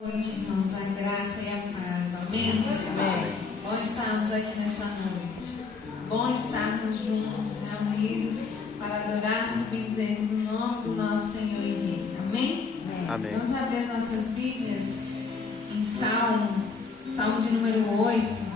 Boa noite, irmãos, a graça e a paz. Amém? Amém. Bom estarmos aqui nessa noite. Bom estarmos juntos, reunidos, para adorarmos e bendizermos o nome do nosso Senhor e Rei. Amém? Amém. Vamos abrir as nossas Bíblias em Salmo de número 8.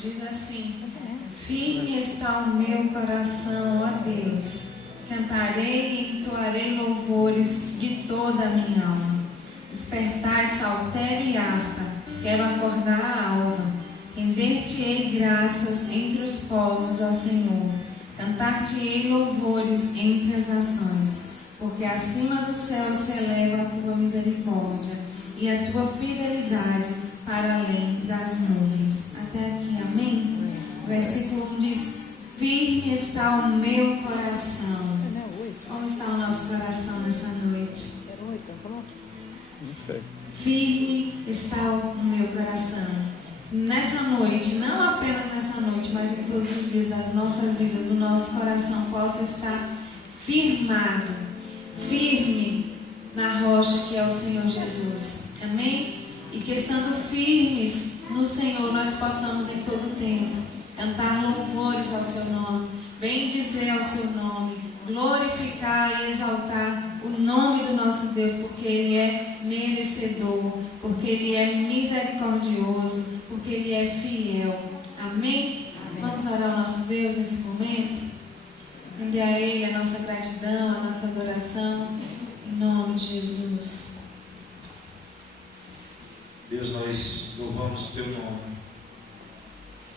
Diz assim: firme está o meu coração, ó Deus, cantarei e entoarei louvores de toda a minha alma. Despertai saltério e harpa, quero acordar a alva. Render-te-ei graças entre os povos, ó Senhor, cantar-te-ei louvores entre as nações, porque acima do céu se eleva a tua misericórdia e a tua fidelidade para além das nuvens. Até aqui, amém? Versículo 1 diz: firme está o meu coração. Como está o nosso coração nessa noite? Não sei. Firme está o meu coração. Nessa noite, não apenas nessa noite, mas em todos os dias das nossas vidas, o nosso coração possa estar firmado, firme na rocha que é o Senhor Jesus. Amém? E que estando firmes no Senhor, nós possamos em todo tempo cantar louvores ao seu nome, bendizer ao seu nome, glorificar e exaltar o nome do nosso Deus, porque Ele é merecedor, porque Ele é misericordioso, porque Ele é fiel. Amém? Vamos orar ao nosso Deus nesse momento? Render a Ele a nossa gratidão, a nossa adoração, em nome de Jesus. Deus, nós louvamos o Teu nome,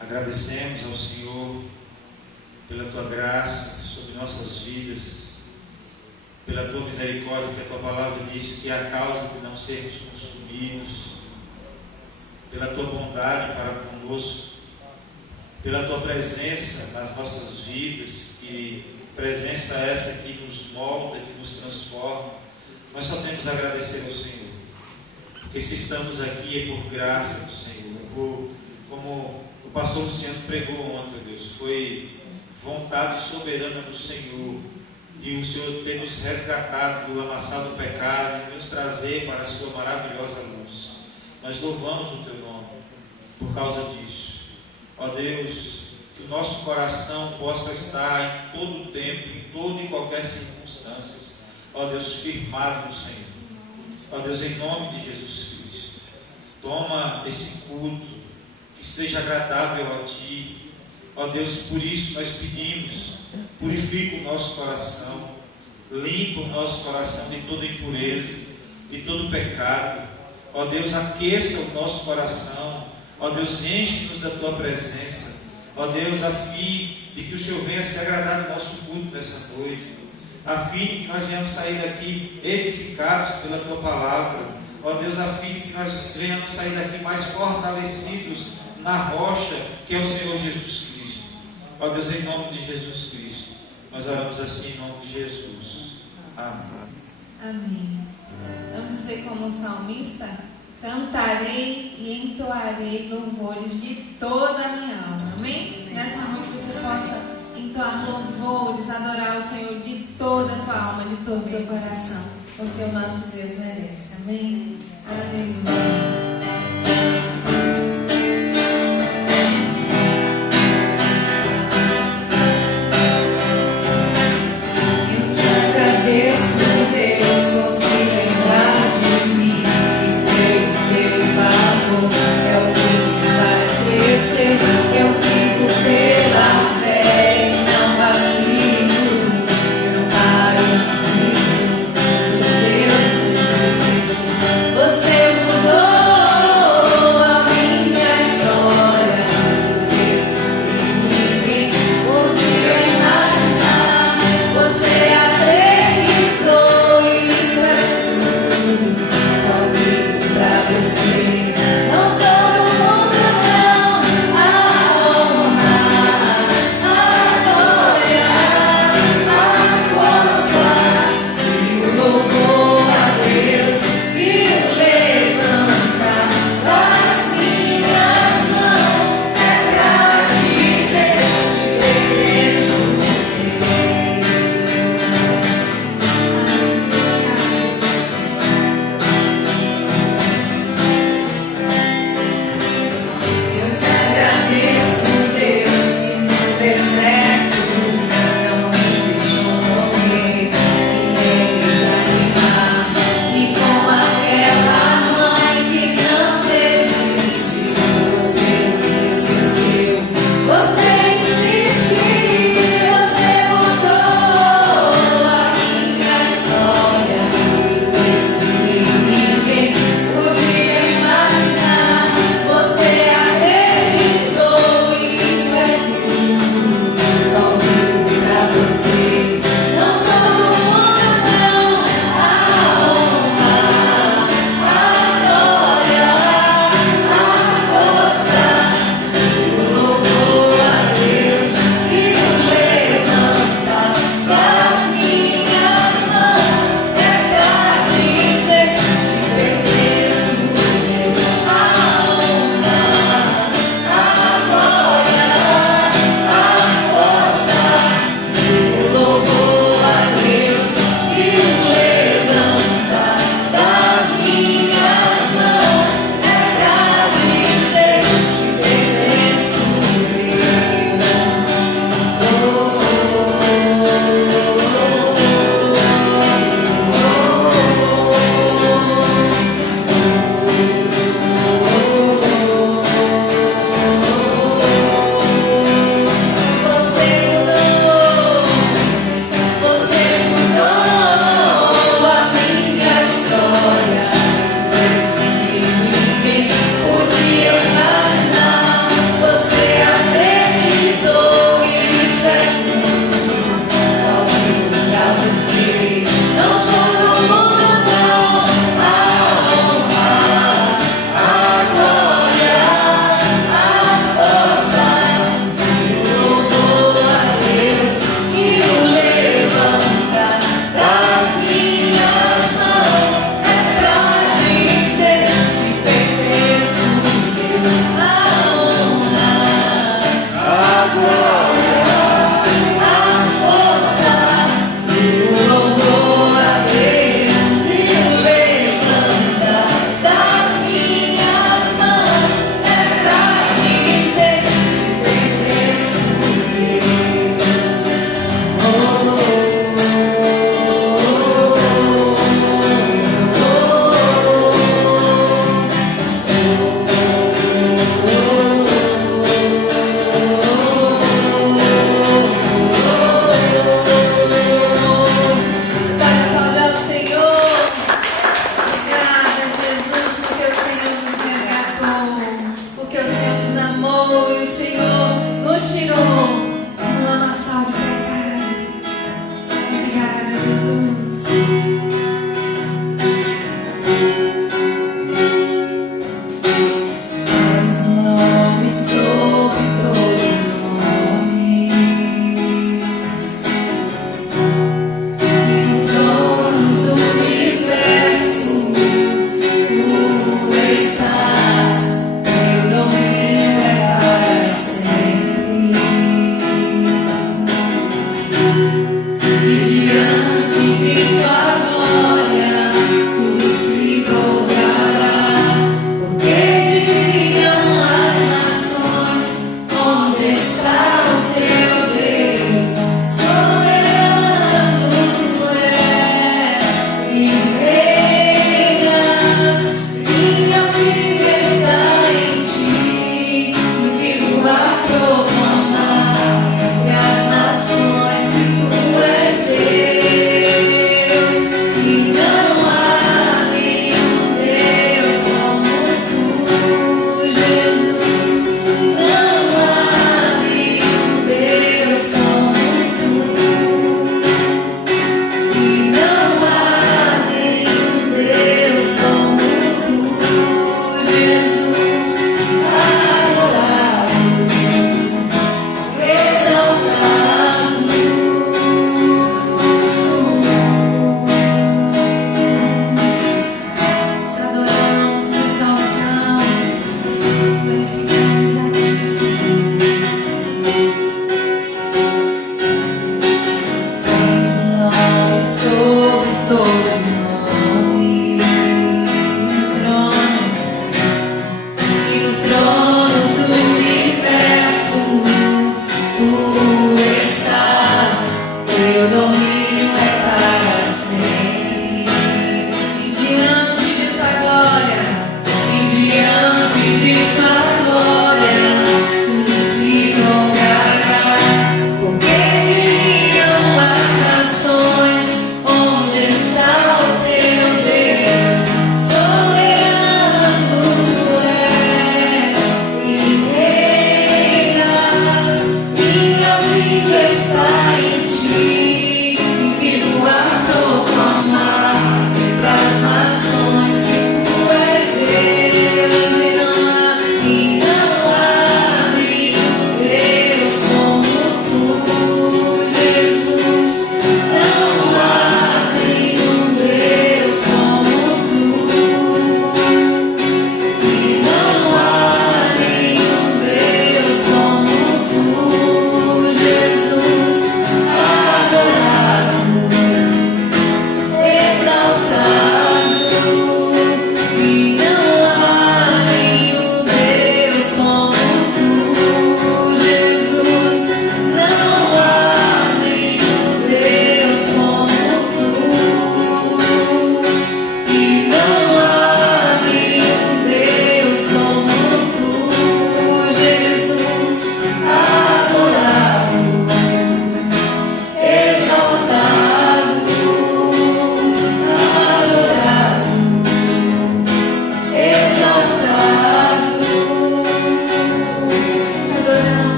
agradecemos ao Senhor pela Tua graça sobre nossas vidas, pela Tua misericórdia, que a Tua palavra diz que é a causa de não sermos consumidos, pela Tua bondade para conosco, pela Tua presença nas nossas vidas, que presença essa que nos molda, que nos transforma. Nós só temos a agradecer ao Senhor. Porque se estamos aqui é por graça do Senhor, como o pastor Luciano pregou ontem, Deus, foi vontade soberana do Senhor, de o Senhor ter nos resgatado do lamaçal do pecado e nos trazer para a sua maravilhosa luz. Nós louvamos o Teu nome por causa disso. Ó Deus, que o nosso coração possa estar em todo o tempo, em toda e qualquer circunstância, ó Deus, firmado no Senhor. Ó Deus, em nome de Jesus Cristo, toma esse culto, que seja agradável a Ti. Ó Deus, por isso nós pedimos, purifica o nosso coração, limpa o nosso coração de toda impureza, de todo pecado. Ó Deus, aqueça o nosso coração. Ó Deus, enche-nos da Tua presença. Ó Deus, a fim de que o Senhor venha se agradar do nosso culto nessa noite, a fim de que nós venhamos sair daqui edificados pela Tua palavra. Ó Deus, a fim de que nós venhamos sair daqui mais fortalecidos na rocha que é o Senhor Jesus Cristo. Ó Deus, em nome de Jesus Cristo, nós oramos assim em nome de Jesus. Amém. Amém. Vamos dizer como salmista: cantarei e entoarei louvores de toda a minha alma. Amém? Nessa noite você possa entoar louvores, adorar o Senhor de toda a tua alma, de todo o teu coração, porque o nosso Deus merece. Amém? Aleluia. Você mudou.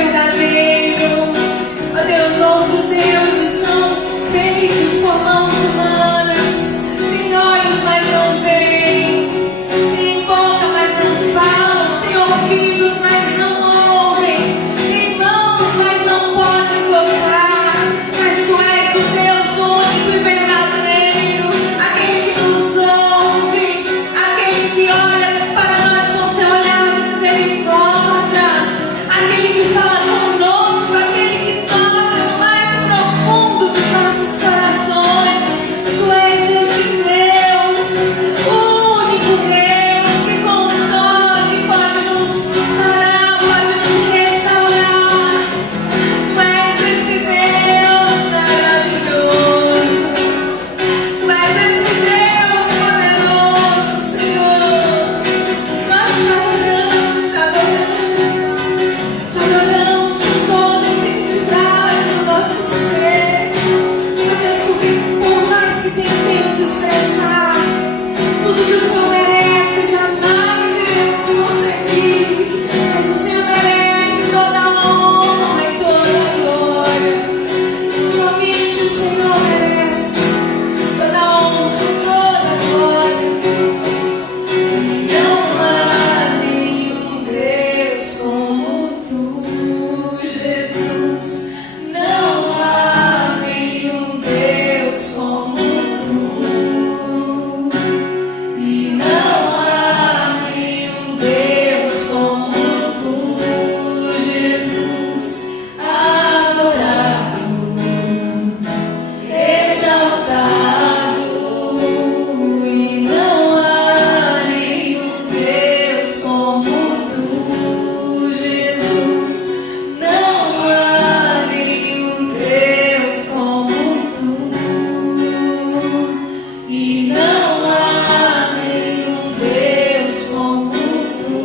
verdadeiro. Ó Deus, outros deuses são feitos por mãos humanas. Tem olhos, mas não veem. Tem boca, mas não falam. Tem ouvidos, mas não ouvem. Tem mãos, mas não podem tocar. Mas tu és o Deus único e verdadeiro, aquele que nos ouve, aquele que olha para nós com seu olhar de misericórdia, aquele que fala conosco, aquele que toca no mais profundo dos nossos corações. Tu és esse Deus, o único Deus que com um toque pode nos sarar, pode nos restaurar. Tu és esse Deus maravilhoso, tu és esse Deus poderoso, Senhor. Nós te adoramos com toda a intensidade do nosso ser. Meu Deus, porque por mais que tentemos expressar tudo que o Senhor merece, jamais iremos conseguir. Mas o Senhor merece toda a honra e toda a glória. Somente o Senhor merece toda a honra e toda a glória. Não há nenhum Deus como tu, Jesus. Não há nenhum Deus como tu. E não há nenhum Deus como tu, Jesus. Adorado, exaltado. E não há nenhum Deus como tu, Jesus. Não há nenhum Deus como tu. E não há nenhum Deus como tu,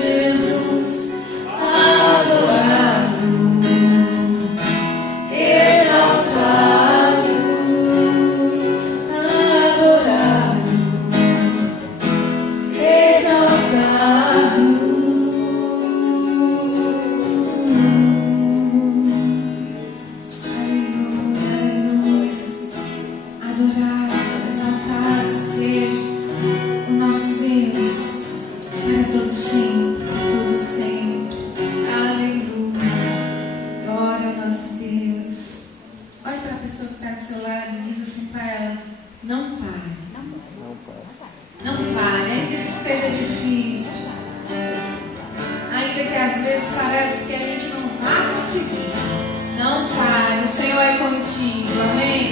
Jesus. Adorado, exaltado, adorado, exaltado. Aleluia, adorado, exaltado seja o nosso Deus para todo sempre, todo sempre. Aleluia, glória ao nosso Deus. Olha para a pessoa que está do seu lado e diz assim para ela: não pare. Não pare, ainda que esteja difícil, ainda que às vezes parece que a gente não vai conseguir. Não pare, o Senhor é contigo, amém?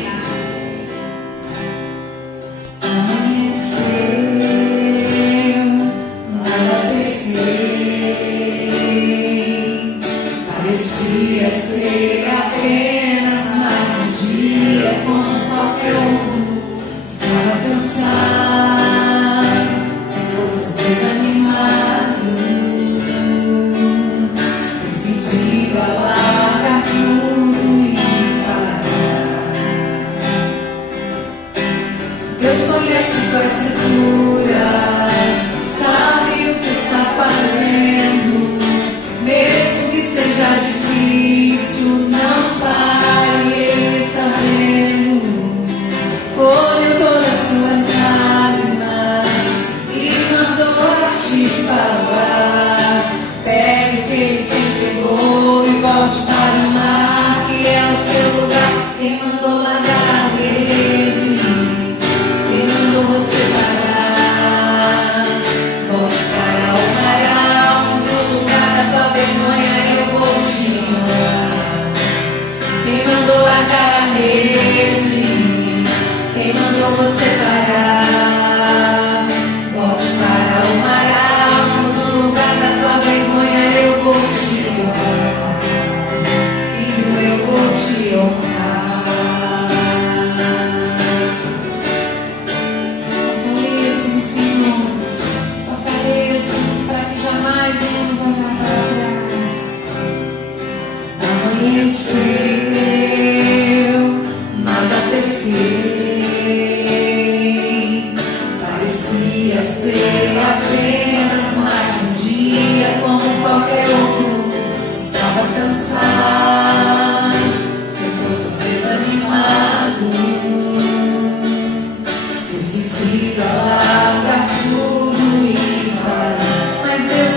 Amanheceu, anoiteceu, parecia ser apenas mais um dia como qualquer outro. Estava cansado, sem forças, desanimado, decidido a largar tudo e parar. Deus conhece tua estrutura, sabe o que está fazendo. Mesmo que seja difícil, não pare, Ele está vendo. Colheu todas suas lágrimas e mandou a te falar: pegue o que Ele te entregou e volte para o mar, que é o seu lugar. Quem mandou largar a rede? Quem mandou você parar? Volte para o maior, no lugar da tua vergonha eu vou te honrar. Quem mandou largar a rede? Quem mandou você parar? Volte para o maior, no lugar da tua vergonha eu vou te honrar. Filho, eu vou te honrar. Fortalecemos, Senhor, fortalecemos para que jamais venhamos olhar para trás. Amanheceu, nada aconteceu, parecia ser apenas mais um dia como qualquer outro. cansar, sem forças, desanimado, decidido a largar tudo e parar. Mas Deus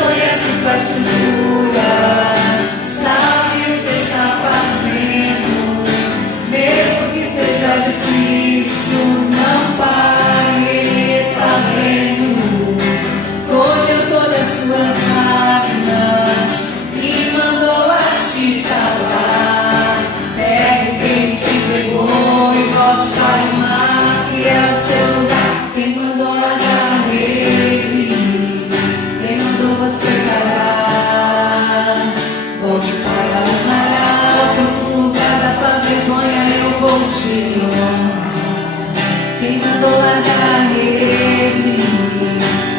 conhece, faz cura, sabe o que está fazendo, mesmo que seja difícil, não pare, Ele está vendo. Colheu todas suas lágrimas e mandou a te falar: pegue quem te pegou e volte para o mar, que é o seu lugar. Quem mandou largar a rede, quem mandou você parar, volte para o mar, volte no lugar da tua vergonha, eu vou te honrar. Quem mandou largar a rede,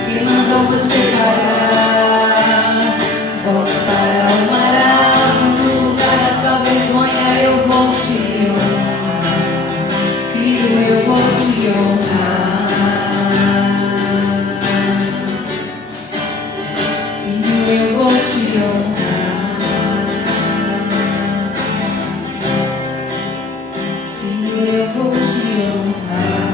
quem mandou você parar, volte para o mar, no lugar da tua vergonha, eu vou te honrar. Filho, eu vou te honrar. Eu vou te honrar, Filho, eu vou te honrar.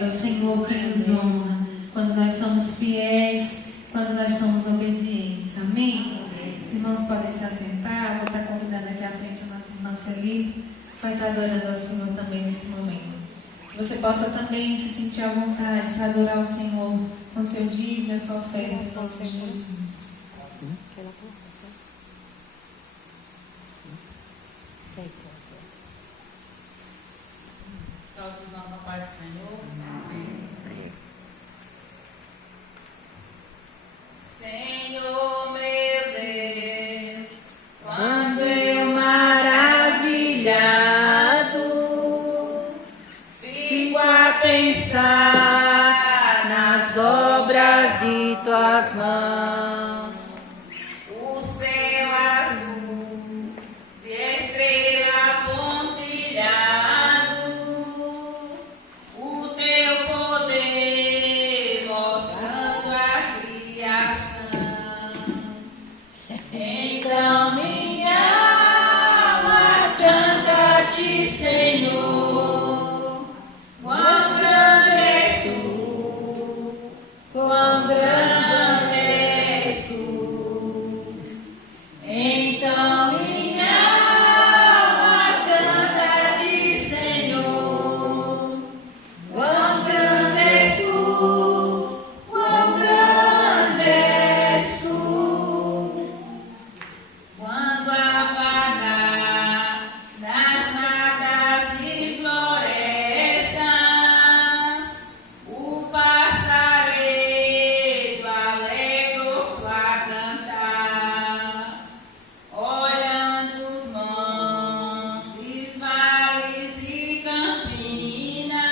É o Senhor quem nos honra quando nós somos fiéis, quando nós somos obedientes. Amém? Os irmãos podem se assentar. Vou estar convidando aqui à frente a nossa irmã Celi, vai estar adorando ao Senhor também nesse momento. Você possa também se sentir à vontade para adorar o Senhor com seu dízimo e a sua oferta em nome de Jesus. Salve os irmãos na paz do Senhor. Amém. Senhor meu Deus, quando eu maravilhado fico a pensar nas obras de tuas mãos, o céu azul de estrela pontilhado, o teu poder mostrando a criação. Então minha alma canta-te, Senhor, quão grande és tu, quão grande és tu. Então minha alma canta-te, Senhor, quão grande és tu, quão grande és tu. Quando apagar nas matas e florestas, o passaredo alegrou-se a cantar, olhando os montes, vales e campinas,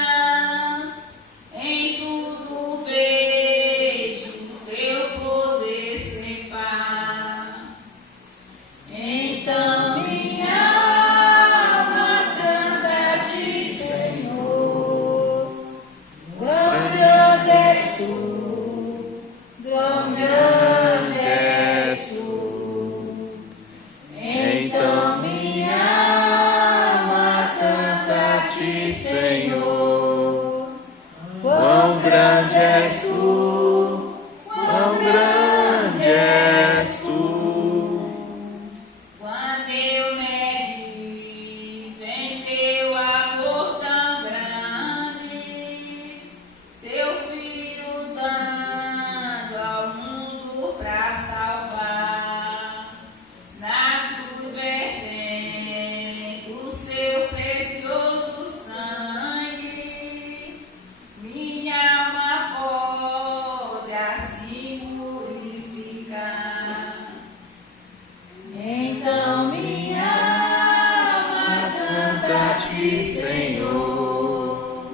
em tudo vejo teu poder sem par. Então minha alma canta-te, Senhor, quão grande és tu, quão grande és tu. Então minha alma canta-te, Senhor, quão grande és tu, quão grande és tu. Quando eu medito em teu amor tão grande, teu filho dando ao mundo pra salvar, na cruz vertendo o seu precioso sangue, minha alma pode assim purificar. Então minha alma canta-te, Senhor,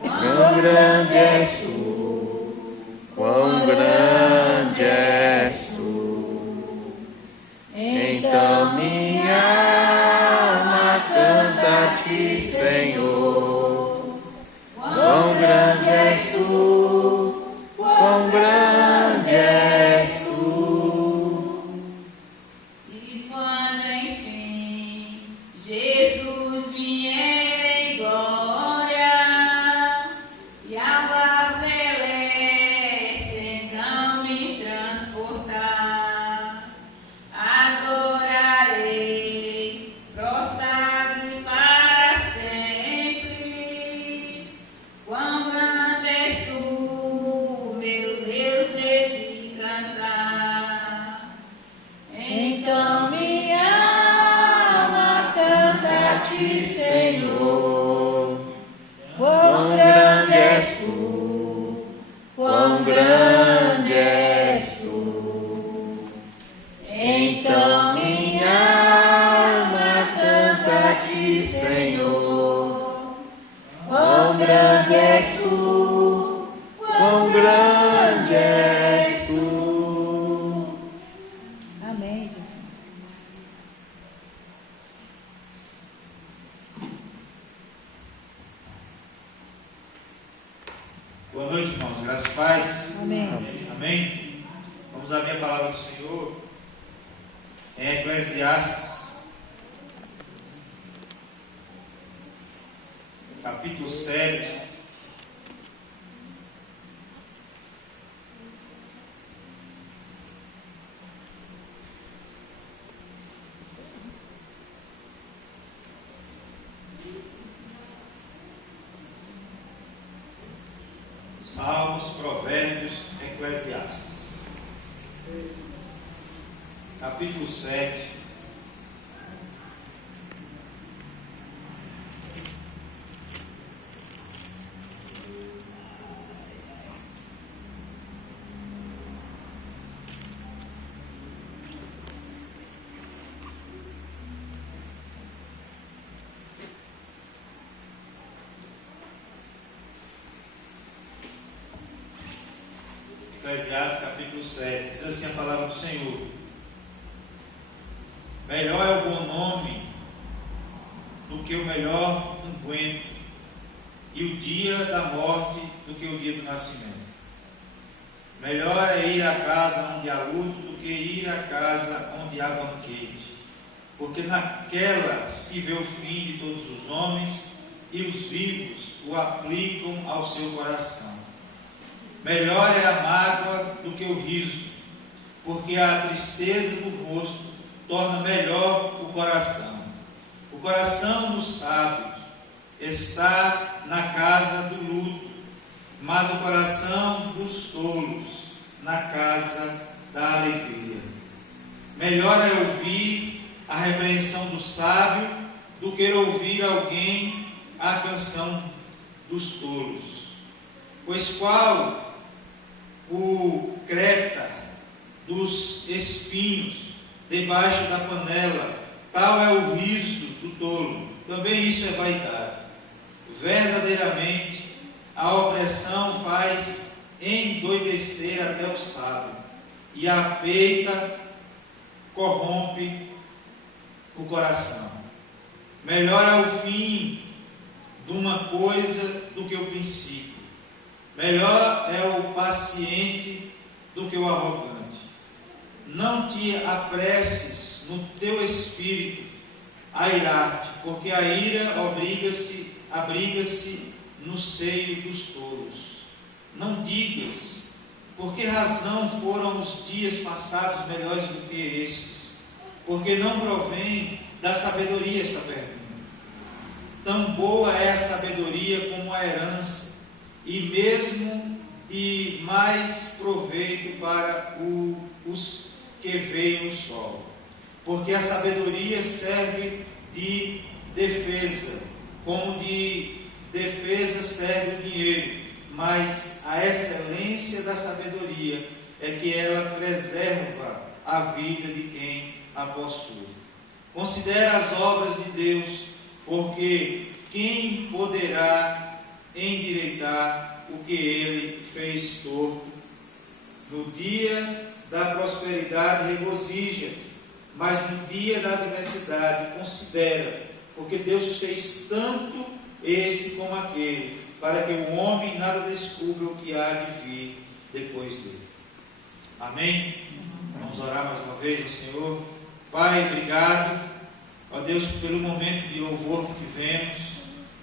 quão grande és tu, quão grande és tu. Então minha alma canta-te, Senhor, quão grande és tu, quão grande Senhor. Quão grande és tu, quão grande és tu. Amém. Boa noite, irmãos. Graças e paz. Amém. Amém. Vamos abrir a palavra do Senhor em Eclesiastes, capítulo 7. Salmos, Provérbios, Eclesiastes. Capítulo 7. Eclesiastes capítulo 7, diz assim a palavra do Senhor: melhor é o bom nome do que o melhor unguento, e o dia da morte do que o dia do nascimento. Melhor é ir à casa onde há luto do que ir à casa onde há banquete, porque naquela se vê o fim de todos os homens, e os vivos o aplicam ao seu coração. Melhor é a mágoa do que o riso, porque a tristeza do rosto torna melhor o coração. O coração dos sábios está na casa do luto, mas o coração dos tolos na casa da alegria. Melhor é ouvir a repreensão do sábio do que ouvir alguém a canção dos tolos. Pois qual o creta dos espinhos debaixo da panela, tal é o riso do tolo. Também isso é vaidade. Verdadeiramente, a opressão faz endoidecer até o sábio, e a peita corrompe o coração. Melhor é o fim de uma coisa do que o princípio. Melhor é o paciente do que o arrogante. Não te apresses no teu espírito a irar-te, porque a ira abriga-se no seio dos tolos. Não digas, por que razão foram os dias passados melhores do que estes? Porque não provém da sabedoria esta pergunta. Tão boa é a sabedoria como a herança, e mais proveito para os que veem o sol. Porque a sabedoria serve de defesa, como de defesa serve o dinheiro, mas a excelência da sabedoria é que ela preserva a vida de quem a possui. Considera as obras de Deus, porque quem poderá endireitar o que ele fez torto? No dia da prosperidade regozija-te, mas no dia da adversidade considera, porque Deus fez tanto este como aquele, para que o homem nada descubra o que há de vir depois dele. Amém? Vamos orar mais uma vez ao Senhor. Pai, obrigado, ó Deus, pelo momento de louvor que tivemos.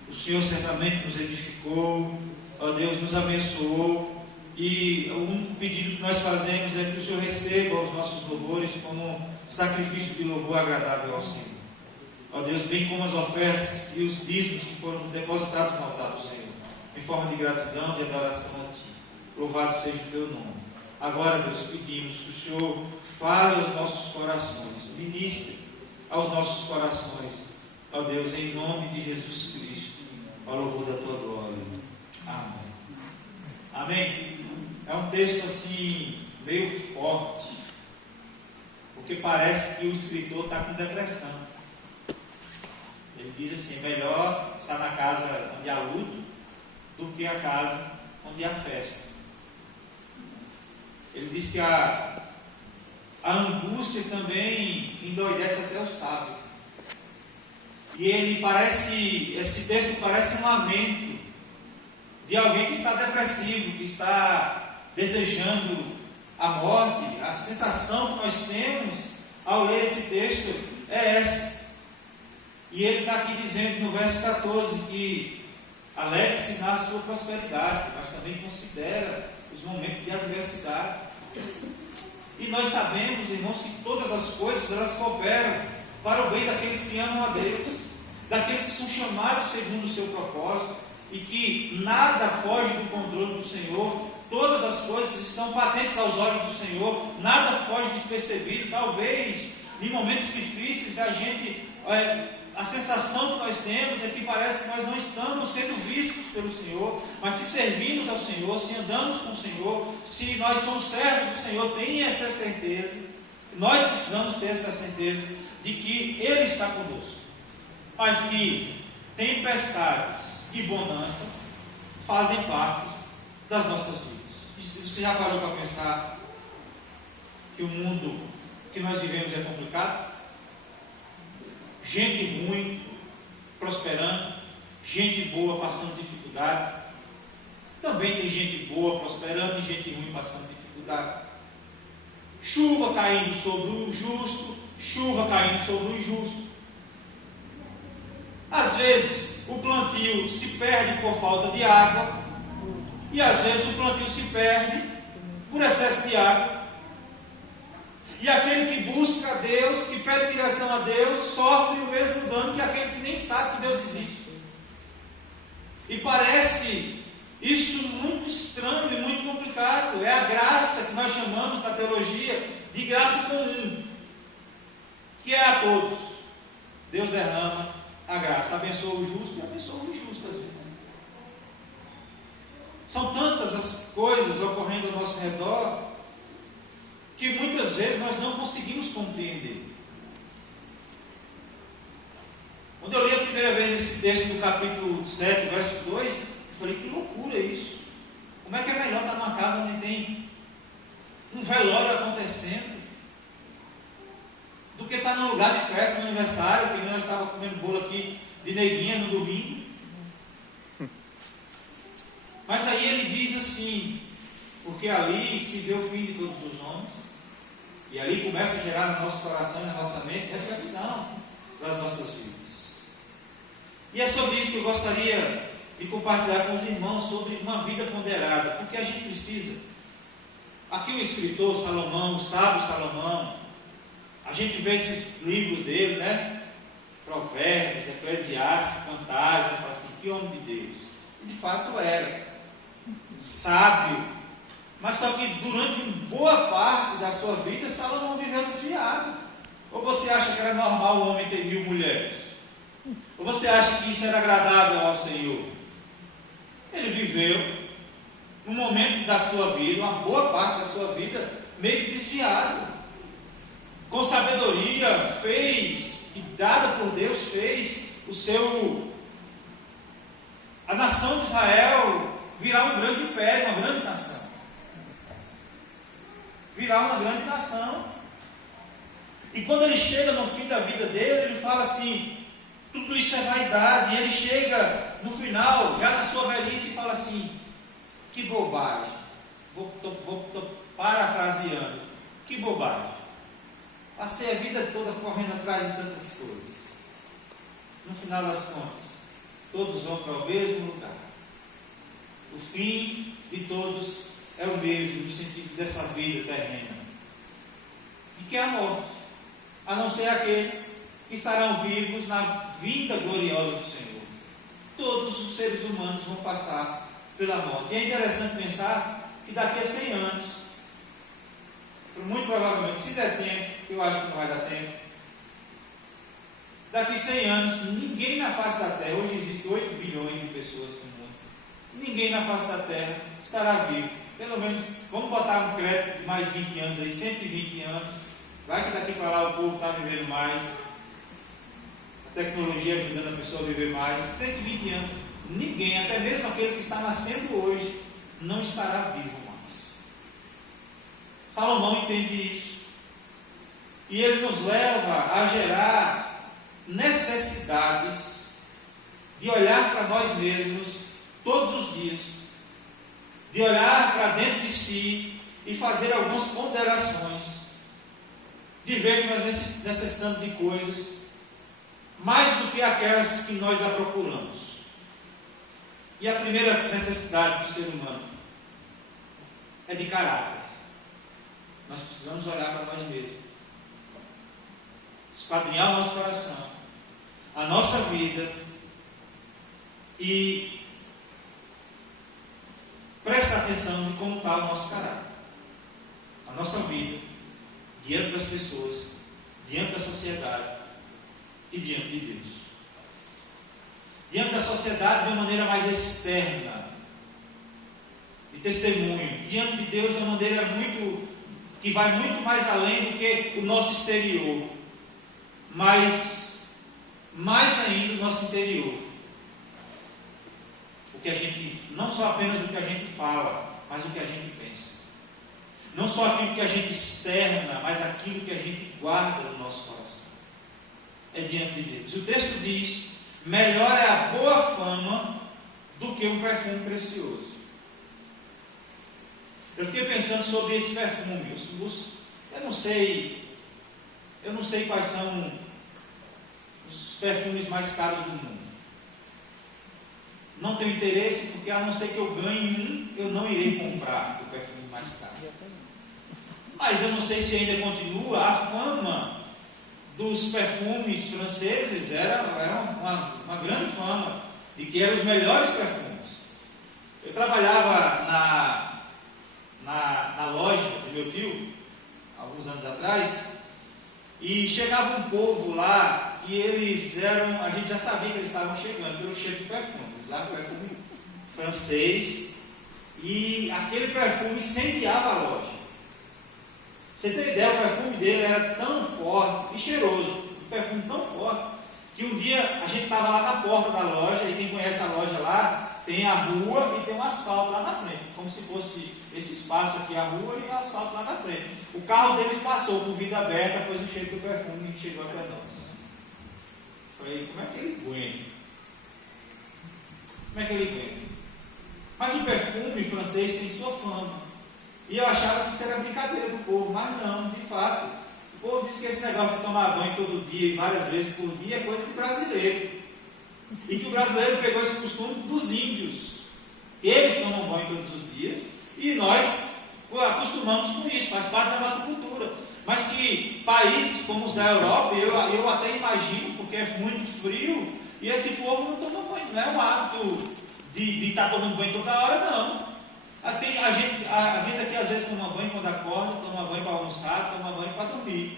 O Senhor certamente nos edificou, ó Deus, nos abençoou, e um pedido que nós fazemos é que o Senhor receba os nossos louvores como sacrifício de louvor agradável ao Senhor. Ó Deus, bem como as ofertas e os dízimos que foram depositados no altar do Senhor, em forma de gratidão e adoração a Ti. Louvado seja o Teu nome. Agora, Deus, pedimos que o Senhor fale aos nossos corações, ministre aos nossos corações, ó Deus, em nome de Jesus Cristo, ao louvor da Tua glória. Amém. Amém. É um texto assim, meio forte, porque parece que o escritor está com depressão. Ele Ele diz assim: melhor estar na casa onde há luto do que a casa onde há festa. Ele diz que a angústia também endoidece até o sábio. E esse texto parece um lamento de alguém que está depressivo, que está desejando a morte. A sensação que nós temos ao ler esse texto é essa. E ele está aqui dizendo no verso 14 que alegre-se na sua prosperidade, mas também considera os momentos de adversidade. E nós sabemos, irmãos, que todas as coisas elas cooperam para o bem daqueles que amam a Deus, daqueles que são chamados segundo o seu propósito, e que nada foge do controle do Senhor. Todas as coisas estão patentes aos olhos do Senhor, nada foge despercebido. Talvez em momentos difíceis a sensação que nós temos é que parece que nós não estamos sendo vistos pelo Senhor, mas se servimos ao Senhor, se andamos com o Senhor, se nós somos servos do Senhor, tenha essa certeza, nós precisamos ter essa certeza de que Ele está conosco, mas que tempestades e bonanças fazem parte das nossas vidas. Você já parou para pensar que o mundo que nós vivemos é complicado? Gente ruim prosperando, gente boa passando dificuldade. Também tem gente boa prosperando e gente ruim passando dificuldade. Chuva caindo sobre o justo, chuva caindo sobre o injusto. Às vezes o plantio se perde por falta de água, e às vezes o plantio se perde por excesso de água. E aquele que busca a Deus, que pede direção a Deus, sofre o mesmo dano que aquele que nem sabe que Deus existe. E parece isso muito estranho e muito complicado. É a graça que nós chamamos na teologia de graça comum, que é a todos. Deus derrama a graça, abençoa o justo e abençoa o injusto às vezes. São tantas as coisas ocorrendo ao nosso redor que muitas vezes nós não conseguimos compreender. Quando eu li a primeira vez esse texto do capítulo 7, verso 2, eu falei: que loucura isso! Como é que é melhor estar numa casa onde tem um velório acontecendo do que estar num lugar de festa, no aniversário, que nós estávamos comendo bolo aqui de neguinha no domingo? Mas aí ele diz assim: porque ali se vê o fim de todos os homens. E ali começa a gerar no nosso coração e na nossa mente reflexão das nossas vidas. E é sobre isso que eu gostaria de compartilhar com os irmãos, sobre uma vida ponderada, porque a gente precisa. Aqui o escritor Salomão, o sábio Salomão, a gente vê esses livros dele, né? Provérbios, Eclesiastes, Cantares, ele fala assim: que homem de Deus. E de fato era sábio. Mas só que durante boa parte da sua vida, Salomão viveu desviado. Ou você acha que era normal o homem ter 1000 mulheres? Ou você acha que isso era agradável ao Senhor? Ele viveu, num momento da sua vida, uma boa parte da sua vida, meio que desviado. Com sabedoria, fez, e dada por Deus, fez a nação de Israel virar um grande império, uma grande nação. Virar uma grande nação. E quando ele chega no fim da vida dele, ele fala assim: tudo isso é vaidade. E ele chega no final, já na sua velhice, e fala assim: que bobagem. Vou parafraseando: que bobagem. Passei a vida toda correndo atrás de tantas coisas. No final das contas, todos vão para o mesmo lugar. O fim de todos é o mesmo, no sentido dessa vida terrena, de que é a morte, a não ser aqueles que estarão vivos na vinda gloriosa do Senhor. Todos os seres humanos vão passar pela morte. E é interessante pensar que daqui a 100 anos, muito provavelmente, se der tempo, eu acho que não vai dar tempo, daqui a 100 anos, ninguém na face da Terra, hoje existem 8 bilhões de pessoas no mundo, ninguém na face da Terra estará vivo. Pelo menos, vamos botar um crédito de mais 20 anos aí, 120 anos. Vai que daqui para lá o povo está vivendo mais. tecnologia ajudando a pessoa a viver mais, 120 anos, ninguém, até mesmo aquele que está nascendo hoje, não estará vivo mais. Salomão entende isso. E ele nos leva a gerar necessidades de olhar para nós mesmos todos os dias, de olhar para dentro de si e fazer algumas ponderações, de ver que nós necessitamos de coisas mais do que aquelas que nós a procuramos. E a primeira necessidade do ser humano é de caráter. Nós precisamos olhar para nós mesmos, esquadrinhar o nosso coração, a nossa vida e prestar atenção em como está o nosso caráter, a nossa vida diante das pessoas, diante da sociedade e diante de Deus. Diante da sociedade de uma maneira mais externa, de testemunho. Diante de Deus de uma maneira que vai muito mais além do que o nosso exterior, mas mais ainda o nosso interior. O que a gente, não só apenas o que a gente fala, mas o que a gente pensa. Não só aquilo que a gente externa, mas aquilo que a gente guarda no nosso coração. É diante de Deus. O texto diz: melhor é a boa fama do que um perfume precioso. Eu fiquei pensando sobre esse perfume. Eu não sei quais são os perfumes mais caros do mundo. Não tenho interesse, porque a não ser que eu ganhe eu não irei comprar o perfume mais caro. Mas eu não sei se ainda continua. A fama dos perfumes franceses era uma grande fama, de que eram os melhores perfumes. Eu trabalhava na loja do meu tio, alguns anos atrás, e chegava um povo lá, e a gente já sabia que eles estavam chegando pelo cheiro de perfume. Eles usavam perfume francês, e aquele perfume incendiava a loja. Você tem ideia, o perfume dele era tão forte e cheiroso, um perfume tão forte, que um dia a gente estava lá na porta da loja, e quem conhece a loja lá, tem a rua e tem um asfalto lá na frente, como se fosse esse espaço aqui, a rua e o asfalto lá na frente. O carro deles passou com o vidro aberto, depois o cheiro do perfume chegou até nós. Falei, como é que ele aguenta? Como é que ele aguenta? Mas o perfume francês tem sua fama. E eu achava que isso era brincadeira do povo, mas não, de fato. O povo diz que esse negócio de tomar banho todo dia e várias vezes por dia é coisa de brasileiro. E que o brasileiro pegou esse costume dos índios. Eles tomam banho todos os dias e nós acostumamos com isso, faz parte da nossa cultura. Mas que países como os da Europa, eu até imagino, porque é muito frio, e esse povo não toma banho, não é um hábito de estar tomando banho toda hora, não. A gente aqui às vezes toma banho quando acorda, toma banho para almoçar, toma banho para dormir.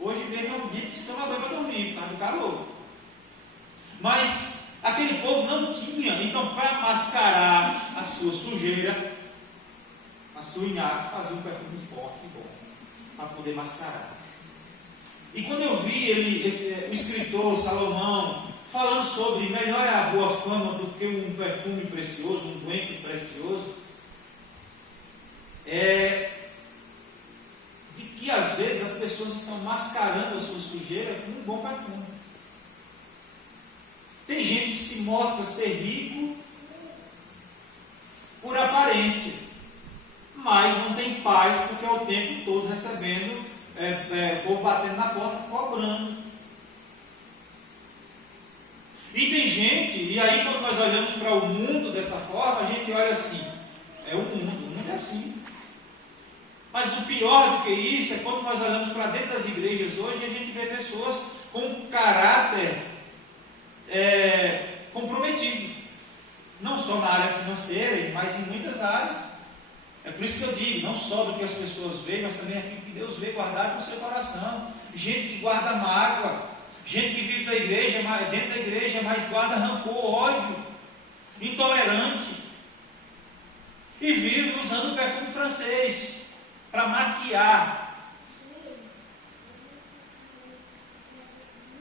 Hoje mesmo é um dia que se toma banho para dormir, por causa do calor. Mas aquele povo não tinha, então para mascarar a sua sujeira, a sua inhaca, fazia um perfume forte e bom, para poder mascarar. E quando eu vi o escritor Salomão falando sobre melhor é a boa fama do que um perfume precioso, um unguento precioso, de que às vezes as pessoas estão mascarando a sua sujeira com um bom perfume. Tem gente que se mostra ser rico por aparência, mas não tem paz porque é o tempo todo recebendo, o povo batendo na porta, cobrando. E tem gente, e aí quando nós olhamos para o mundo dessa forma, a gente olha assim, o mundo é assim. Mas o pior do que isso é quando nós olhamos para dentro das igrejas hoje, a gente vê pessoas com caráter comprometido, não só na área financeira, mas em muitas áreas. É por isso que eu digo, não só do que as pessoas veem, mas também aquilo que Deus vê guardado no seu coração. Gente que guarda mágoa, gente que vive dentro da igreja, mas guarda rancor, ódio, intolerante, e vive usando o perfume francês para maquiar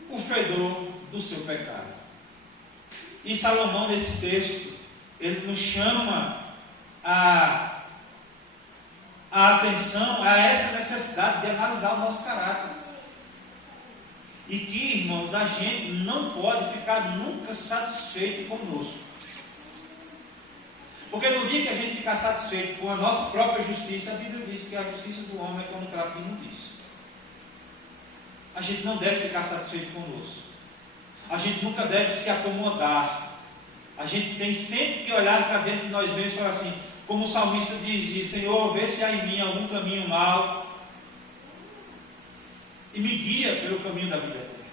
o fedor do seu pecado. E Salomão, nesse texto, ele nos chama a atenção a essa necessidade de analisar o nosso caráter. E que, irmãos, a gente não pode ficar nunca satisfeito conosco. Porque no dia que a gente ficar satisfeito com a nossa própria justiça, a Bíblia diz que a justiça do homem é como um trapo imundício. A gente não deve ficar satisfeito conosco. A gente nunca deve se acomodar. A gente tem sempre que olhar para dentro de nós mesmos e falar assim, como o salmista diz, Senhor, vê se há em mim algum caminho mau e me guia pelo caminho da vida eterna.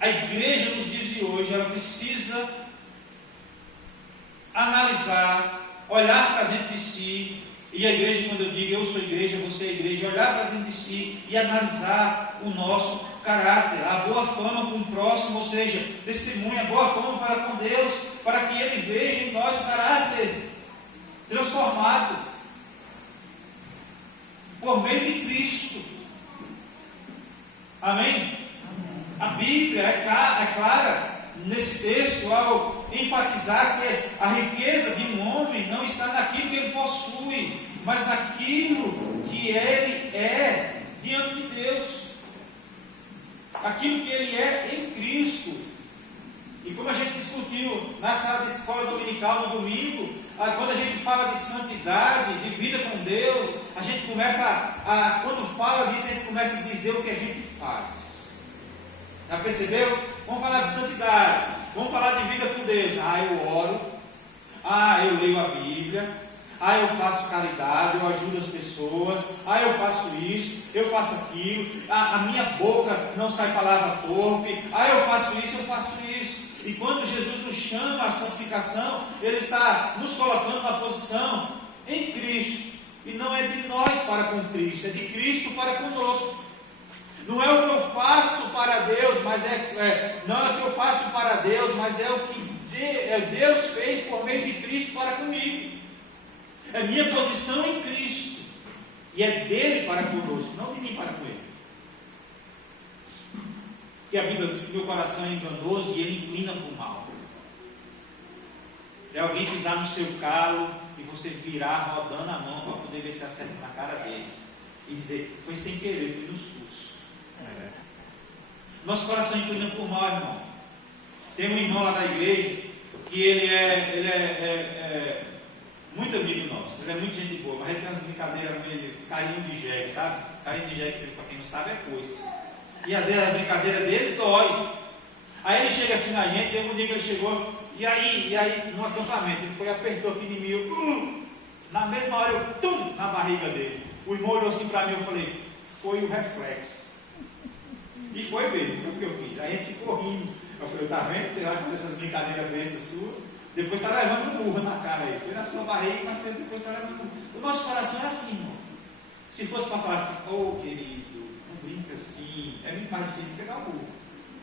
A igreja nos dias de hoje, ela precisa analisar, olhar para dentro de si, e a igreja, quando eu digo eu sou igreja, você é igreja, olhar para dentro de si e analisar o nosso caráter, a boa fama com o próximo, ou seja, testemunha, boa fama para com Deus, para que Ele veja em nós o caráter transformado por meio de Cristo. Amém? A Bíblia é clara nesse texto ao enfatizar que a riqueza de um homem não está naquilo que ele possui, mas naquilo que ele é diante de Deus. Aquilo que ele é em Cristo. E como a gente discutiu na sala de escola dominical no domingo, quando a gente fala de santidade, de vida com Deus, a gente começa quando fala disso, a gente começa a dizer o que a gente faz. Já percebeu? Vamos falar de santidade, vamos falar de vida com Deus. Eu oro, eu leio a Bíblia, eu faço caridade, eu ajudo as pessoas, eu faço isso, eu faço aquilo, a minha boca não sai palavra torpe, eu faço isso, eu faço isso. E quando Jesus nos chama à santificação, Ele está nos colocando na posição em Cristo. E não é de nós para com Cristo, é de Cristo para conosco. Não é o que eu faço para Deus, mas não é o que eu faço para Deus, mas é o que Deus fez por meio de Cristo para comigo. É minha posição em Cristo. E é dele para conosco, não de mim para com ele. Porque a Bíblia diz que meu coração é enganoso e ele inclina para o mal. É alguém pisar no seu calo e você virar rodando a mão para poder ver se acerta na cara dele. E dizer, foi sem querer, foi no susto. Nosso coração inclina para o mal, irmão. Tem um irmão lá da igreja que ele é muito amigo nosso. Ele é muito gente boa, mas ele tem umas brincadeiras meio carinho de jegue, sabe? Carinho de jegue, para quem não sabe, é coisa. E às vezes a brincadeira dele dói. Aí ele chega assim na gente, teve um dia que ele chegou, e aí, no acampamento, ele foi e apertou aqui em mim, na mesma hora eu, na barriga dele. O irmão olhou assim para mim, eu falei, foi o reflexo. E foi mesmo, foi o que eu fiz. Aí ele ficou rindo. Eu falei, tá vendo? Você vai fazer essas brincadeiras bestas suas, depois está levando um murro na cara aí. Foi na sua barriga, mas você depois está levando um murro. O nosso coração é assim, irmão. Se fosse para falar assim, querido, não brinca assim, é muito mais difícil pegar o murro.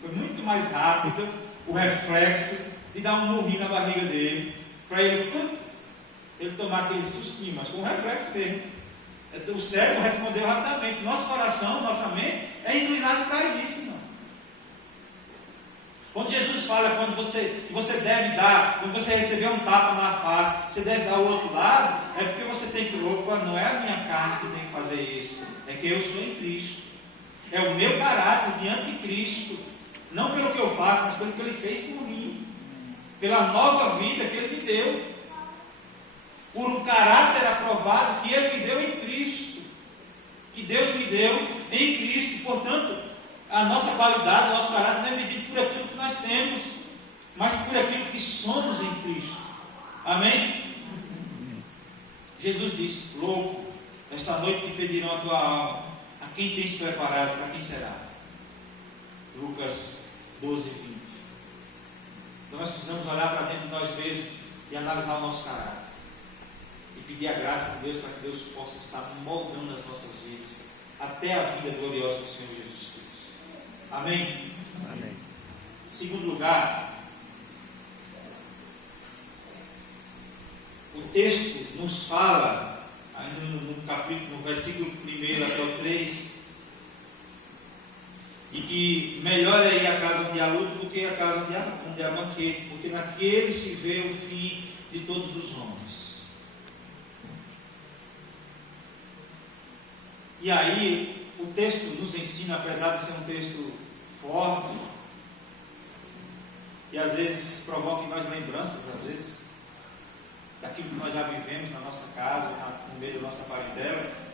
Foi muito mais rápido o reflexo de dar um murrinho na barriga dele, para ele tomar aquele sustinho, mas foi um reflexo mesmo. O cérebro respondeu rapidamente. Nosso coração, nossa mente é inclinado para isso, irmão. Quando Jesus fala quando você deve dar, quando você receber um tapa na face, você deve dar o outro lado, é porque você tem que não é a minha carne que tem que fazer isso, é que eu sou em Cristo. É o meu caráter diante de Cristo, não pelo que eu faço, mas pelo que Ele fez por mim, pela nova vida que Ele me deu, por um caráter aprovado que Ele me deu em Cristo, que Deus me deu em Cristo. Portanto, a nossa qualidade, o nosso caráter não é medido por aquilo que nós temos, mas por aquilo que somos em Cristo. Amém? Jesus disse, louco, esta noite te pedirão a tua alma, a quem tens preparado, para quem será? Lucas 12, 20. Então nós precisamos olhar para dentro de nós mesmos e analisar o nosso caráter. E pedir a graça de Deus para que Deus possa estar moldando as nossas vidas até a vida gloriosa do Senhor Jesus Cristo. Amém? Amém. Em segundo lugar, o texto nos fala, ainda no capítulo, no versículo 1 até o 3, de que melhor é ir à casa onde há luto do que a casa onde há banquete, porque naquele se vê o fim de todos os homens. E aí, o texto nos ensina, apesar de ser um texto forte, e às vezes provoca em nós lembranças, às vezes, daquilo que nós já vivemos na nossa casa, no meio da nossa parentela,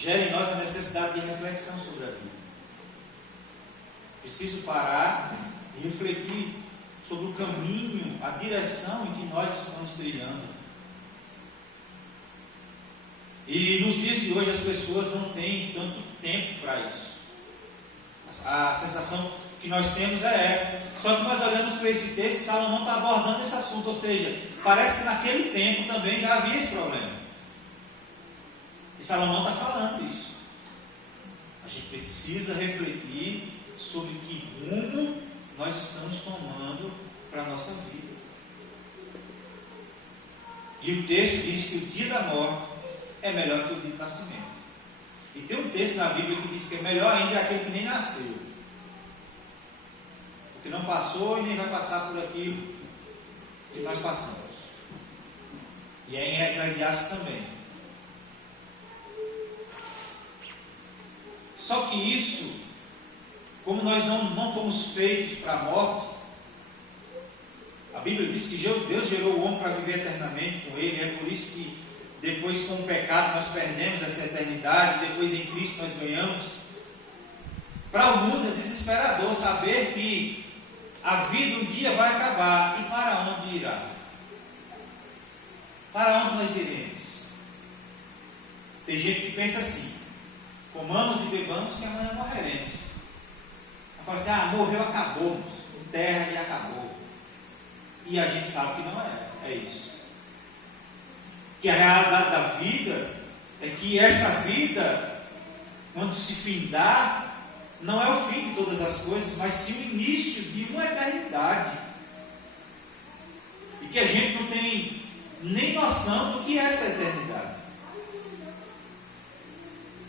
gera em nós a necessidade de reflexão sobre a vida. Preciso parar e refletir sobre o caminho, a direção em que nós estamos trilhando. E nos dias de hoje as pessoas não têm tanto tempo para isso. A sensação que nós temos é essa. Só que nós olhamos para esse texto e Salomão está abordando esse assunto, ou seja, parece que naquele tempo também já havia esse problema. E Salomão está falando isso. A gente precisa refletir sobre que rumo nós estamos tomando para a nossa vida. E o texto diz que o dia da morte é melhor que o dia do nascimento. E tem um texto na Bíblia que diz que é melhor ainda aquele que nem nasceu, porque não passou e nem vai passar por aquilo que nós passamos. E é em Eclesiastes também. Só que isso, como nós não fomos feitos para a morte, a Bíblia diz que Deus gerou o homem para viver eternamente com Ele. É por isso que depois, com o pecado, nós perdemos essa eternidade. Depois, em Cristo, nós ganhamos. Para o mundo é desesperador saber que a vida um dia vai acabar. E para onde irá? Para onde nós iremos? Tem gente que pensa assim: comamos e bebamos que amanhã morreremos. Fala assim: morreu, acabou, enterra e acabou. E a gente sabe que não é isso. Que a realidade da vida é que essa vida, quando se findar, não é o fim de todas as coisas, mas sim o início de uma eternidade. E que a gente não tem nem noção do que é essa eternidade.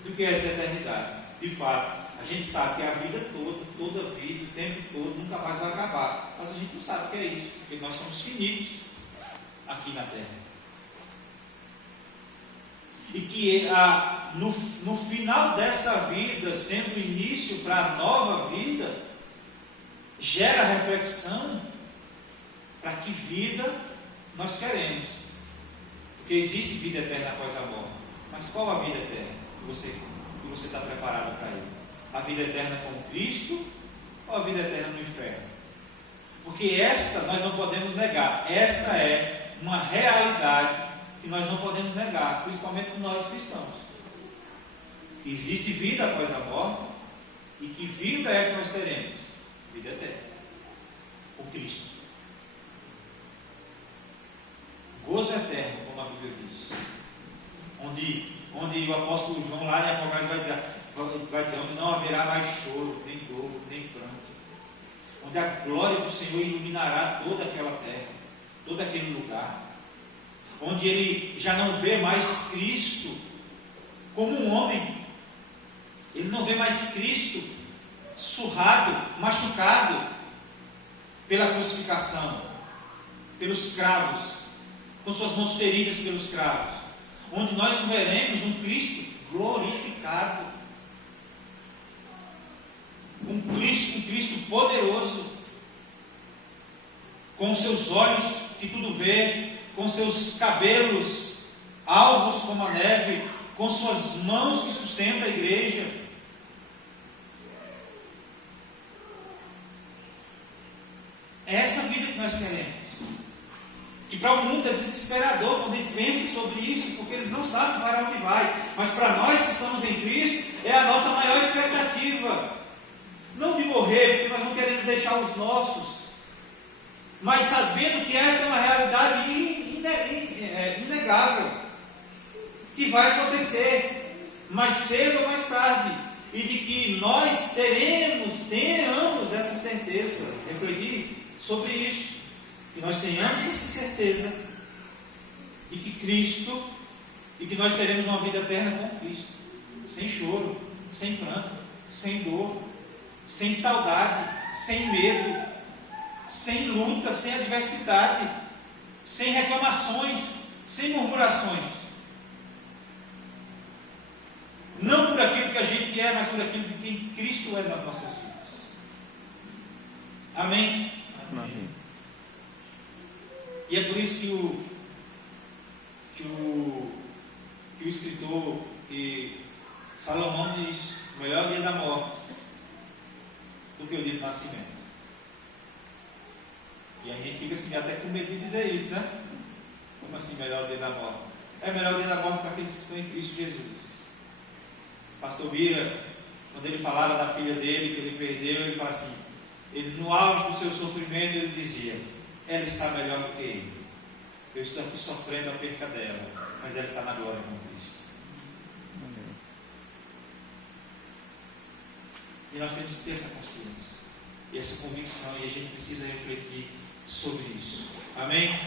Do que é essa eternidade. De fato, a gente sabe que a vida toda a vida, o tempo todo, nunca mais vai acabar. Mas a gente não sabe o que é isso, porque nós somos finitos aqui na Terra. E que no final desta vida, sendo o início para a nova vida, gera reflexão para que vida nós queremos. Porque existe vida eterna após a morte. Mas qual a vida eterna que você está preparado para isso? A vida eterna com Cristo ou a vida eterna no inferno? Porque esta nós não podemos negar. Esta é uma realidade que nós não podemos negar, principalmente nós cristãos. Existe vida após a morte, e que vida é que nós teremos? Vida eterna, com Cristo. Gozo eterno, como a Bíblia diz. Onde o apóstolo João lá em Apocalipse vai dizer, onde não haverá mais choro, nem dor, nem pranto. Onde a glória do Senhor iluminará toda aquela terra, todo aquele lugar. Onde ele já não vê mais Cristo como um homem. Ele não vê mais Cristo surrado, machucado pela crucificação, pelos cravos, com suas mãos feridas pelos cravos. Onde nós veremos um Cristo glorificado, um Cristo poderoso, com seus olhos que tudo vê, com seus cabelos alvos como a neve, com suas mãos que sustentam a igreja. É essa vida que nós queremos. Que para o mundo é desesperador quando ele pensa sobre isso, porque eles não sabem para onde vai. Mas para nós que estamos em Cristo, é a nossa maior expectativa. Não de morrer, porque nós não queremos deixar os nossos, mas sabendo que essa é uma realidade inegável, que vai acontecer mais cedo ou mais tarde, e de que nós tenhamos essa certeza, refletir sobre isso, que nós tenhamos essa certeza de que Cristo, e que nós teremos uma vida eterna com Cristo, sem choro, sem pranto, sem dor, sem saudade, sem medo, sem luta, sem adversidade, sem reclamações, sem murmurações. Não por aquilo que a gente é, mas por aquilo que quem Cristo é nas nossas vidas. Amém? Amém. E é por isso que o escritor que Salomão diz: o melhor dia da morte do que o dia do nascimento. E a gente fica assim, até com medo de dizer isso, né? Como assim, melhor dia da morte? É melhor dia da morte para aqueles que estão em Cristo Jesus. Pastor Bira, quando ele falava da filha dele, que ele perdeu, ele fala assim, ele, no auge do seu sofrimento, ele dizia: ela está melhor do que ele. Eu estou aqui sofrendo a perca dela, mas ela está na glória com Cristo. Amém. E nós temos que ter essa consciência e essa convicção, e a gente precisa refletir sobre isso. Amém?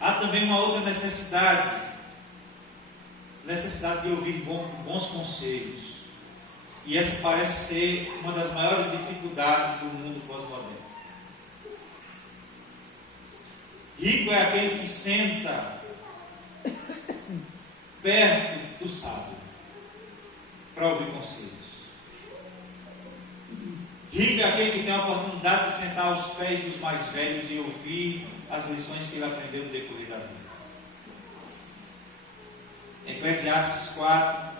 Há também uma outra necessidade de ouvir bons conselhos. E essa parece ser uma das maiores dificuldades do mundo pós-moderno. Rico é aquele que senta perto do sábio para ouvir conselhos. Rico é aquele que tem a oportunidade de sentar aos pés dos mais velhos e ouvir as lições que ele aprendeu no decorrer da vida. Eclesiastes 4: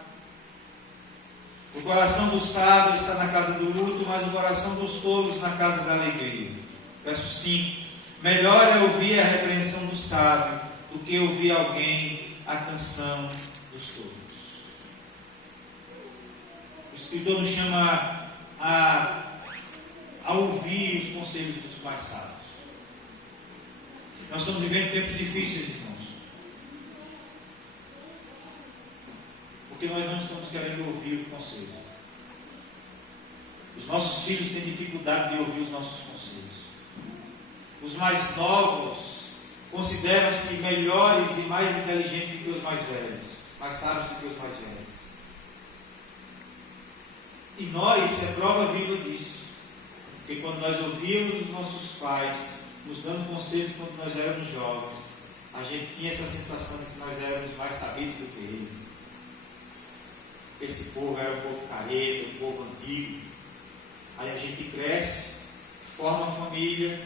o coração do sábio está na casa do luto, mas o coração dos tolos na casa da alegria. Verso 5: melhor é ouvir a repreensão do sábio do que ouvir alguém a canção dos tolos. O escritor nos chama a ouvir os conselhos dos mais sábios. Nós estamos vivendo tempos difíceis, irmãos, porque nós não estamos querendo ouvir o conselho. Os nossos filhos têm dificuldade de ouvir os nossos conselhos. Os mais novos consideram-se melhores e mais inteligentes do que os mais velhos, mais sábios do que os mais velhos. E nós, é prova viva disso, porque quando nós ouvíamos os nossos pais nos dando conselhos quando nós éramos jovens, a gente tinha essa sensação de que nós éramos mais sabidos do que eles. Esse povo era um povo careta, um povo antigo. Aí a gente cresce, forma família,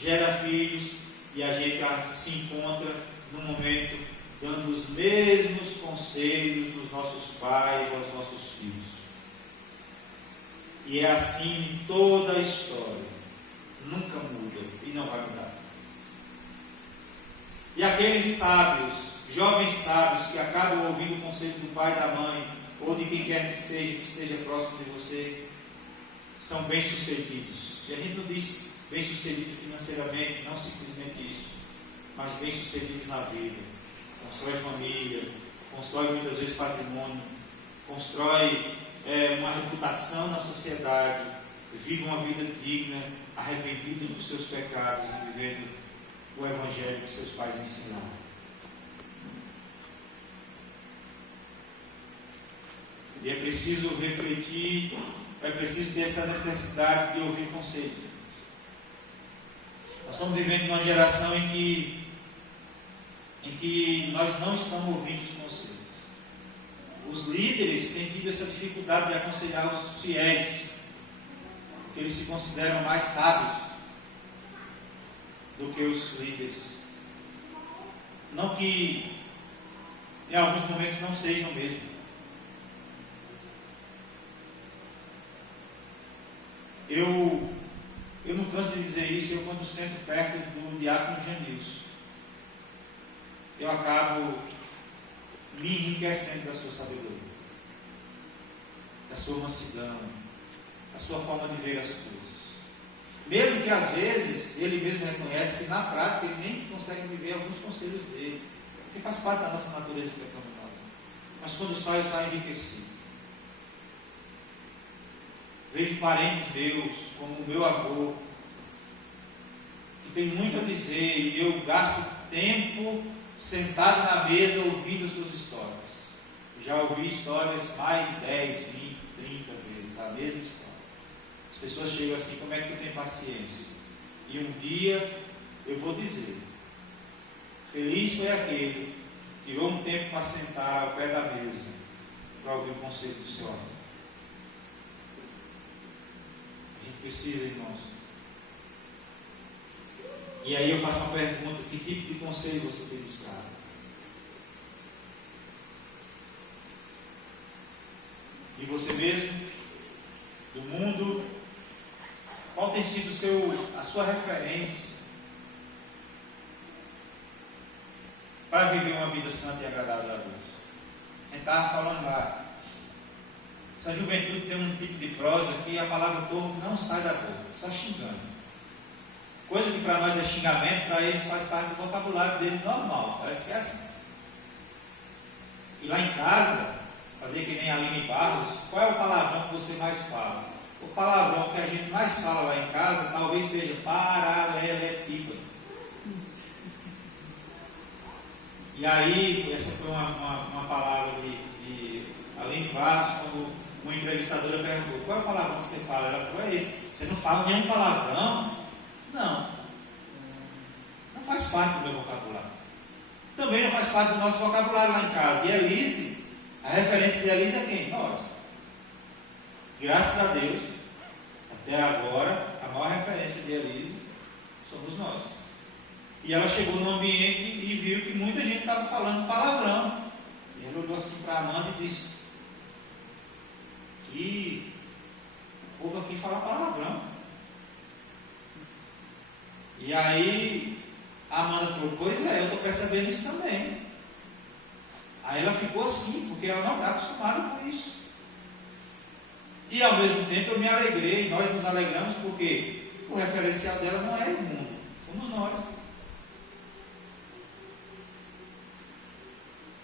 gera filhos, e a gente se encontra num momento dando os mesmos conselhos dos nossos pais aos nossos filhos. E é assim em toda a história. Nunca muda e não vai mudar. E aqueles sábios, jovens sábios, que acabam ouvindo o conselho do pai e da mãe, ou de quem quer que esteja próximo de você, são bem-sucedidos. E a gente não diz bem-sucedido financeiramente, não simplesmente isso, mas bem-sucedidos na vida. Constrói família, constrói muitas vezes patrimônio, constrói uma reputação na sociedade, vive uma vida digna, arrependidos dos seus pecados e vivendo o evangelho que seus pais ensinaram. E é preciso refletir, é preciso ter essa necessidade de ouvir conselhos. Nós estamos vivendo uma geração em que nós não estamos ouvindo os conselhos. Os líderes têm tido essa dificuldade de aconselhar os fiéis, porque eles se consideram mais sábios do que os líderes. Não que em alguns momentos não sejam mesmo. Eu não canso de dizer isso, eu quando sento perto do diácono Janilson, eu acabo me enriquecendo da sua sabedoria, da sua mansidão, da sua forma de ver as coisas. Mesmo que às vezes ele mesmo reconhece que na prática ele nem consegue viver alguns conselhos dele, porque faz parte da nossa natureza pecaminosa. Mas quando sai, eu saio enriquecido. Vejo parentes meus, como o meu avô, que tem muito a dizer, e eu gasto tempo sentado na mesa ouvindo as suas histórias. Já ouvi histórias mais de 10, 20, 30 30 vezes a mesma história. As pessoas chegam assim: como é que tu tem paciência? E um dia eu vou dizer: feliz foi aquele que tirou um tempo para sentar ao pé da mesa para ouvir o conselho do seu amigo. A gente precisa, irmãos. E aí eu faço uma pergunta: que tipo de conselho você tem buscado? De você mesmo? Do mundo? Qual tem sido a sua referência para viver uma vida santa e agradável a Deus? A gente estava falando lá. Essa juventude tem um tipo de prosa que a palavra torto não sai da boca, só xingando. Coisa que para nós é xingamento, para eles faz parte do vocabulário deles normal. Parece que é assim. E lá em casa, fazer que nem a Aline Barros, qual é o palavrão que você mais fala? O palavrão que a gente mais fala lá em casa talvez seja paralelepípedo. E aí, essa foi uma palavra de Aline Barros, quando uma entrevistadora perguntou: qual é o palavrão que você fala? Ela falou: é esse. Você não fala nenhum palavrão? Não. Não faz parte do meu vocabulário. Também não faz parte do nosso vocabulário lá em casa. E Elise, a referência de Elise é quem? Nós. Graças a Deus, até agora, a maior referência de Elise somos nós. E ela chegou no ambiente e viu que muita gente estava falando palavrão. E ela olhou assim para a Amanda e disse: que o povo aqui fala palavrão. E aí a Amanda falou: pois é, eu estou percebendo isso também. Aí ela ficou assim, porque ela não está acostumada com isso. E ao mesmo tempo eu me alegrei, nós nos alegramos, porque o referencial dela não é o mundo, somos nós.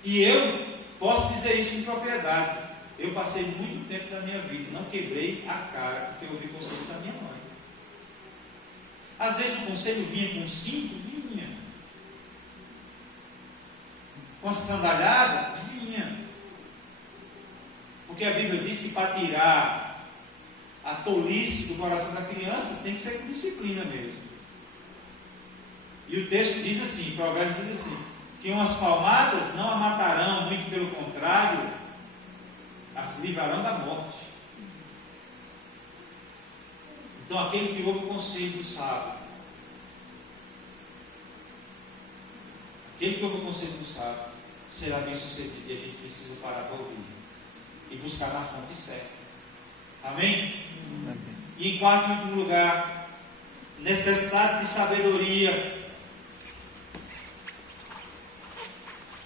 E eu posso dizer isso com propriedade. Eu passei muito tempo da minha vida, não quebrei a cara porque eu ouvi conselho da minha mãe. Às vezes o conselho vinha com 5, vinha. Com a sandalhada, vinha. Porque a Bíblia diz que para tirar a tolice do coração da criança tem que ser com disciplina mesmo. E o texto diz assim, o provérbio diz assim, que umas palmadas não a matarão, muito pelo contrário, as livrarão da morte. Então aquele que ouve o conselho do sábio, aquele que ouve o conselho do sábio, será bem sucedido. E a gente precisa parar para ouvir e buscar na fonte certa. Amém? Amém. E em quarto e último lugar, necessidade de sabedoria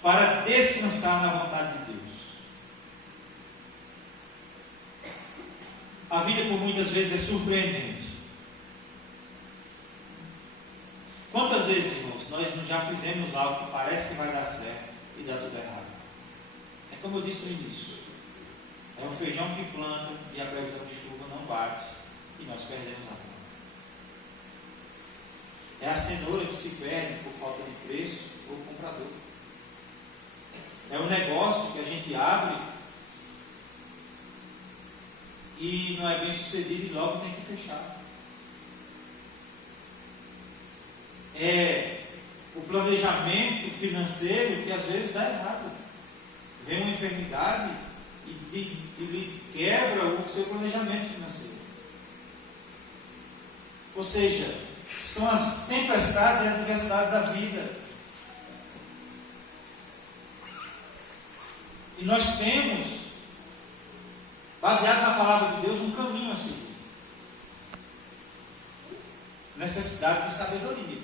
para descansar na vontade de Deus. A vida por muitas vezes é surpreendente. Quantas vezes, irmãos, nós já fizemos algo que parece que vai dar certo e dá tudo errado? É como eu disse no início. É o feijão que planta e a previsão de chuva não bate e nós perdemos a planta. É a cenoura que se perde por falta de preço ou comprador. É o negócio que a gente abre e não é bem sucedido e logo tem que fechar. É o planejamento financeiro que às vezes dá errado. Vem uma enfermidade e lhe quebra o seu planejamento financeiro. Ou seja, são as tempestades e a adversidade da vida. E nós temos, baseado na palavra de Deus, um caminho a seguir. Necessidade de sabedoria.